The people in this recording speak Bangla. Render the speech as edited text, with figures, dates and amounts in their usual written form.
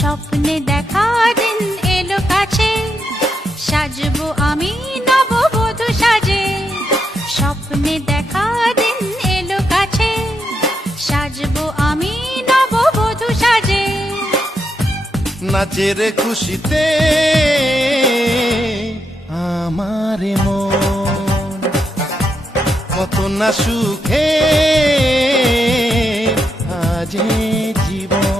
স্বপ্নে দেখা দিন এলো কাছে, সাজবো আমি নববধূ সাজে। স্বপ্নে দেখা দিন এলো কাছে, সাজবো আমি নববধূ সাজে। নাচের খুশিতে আমার মন কত না সুখে আজ জীবন।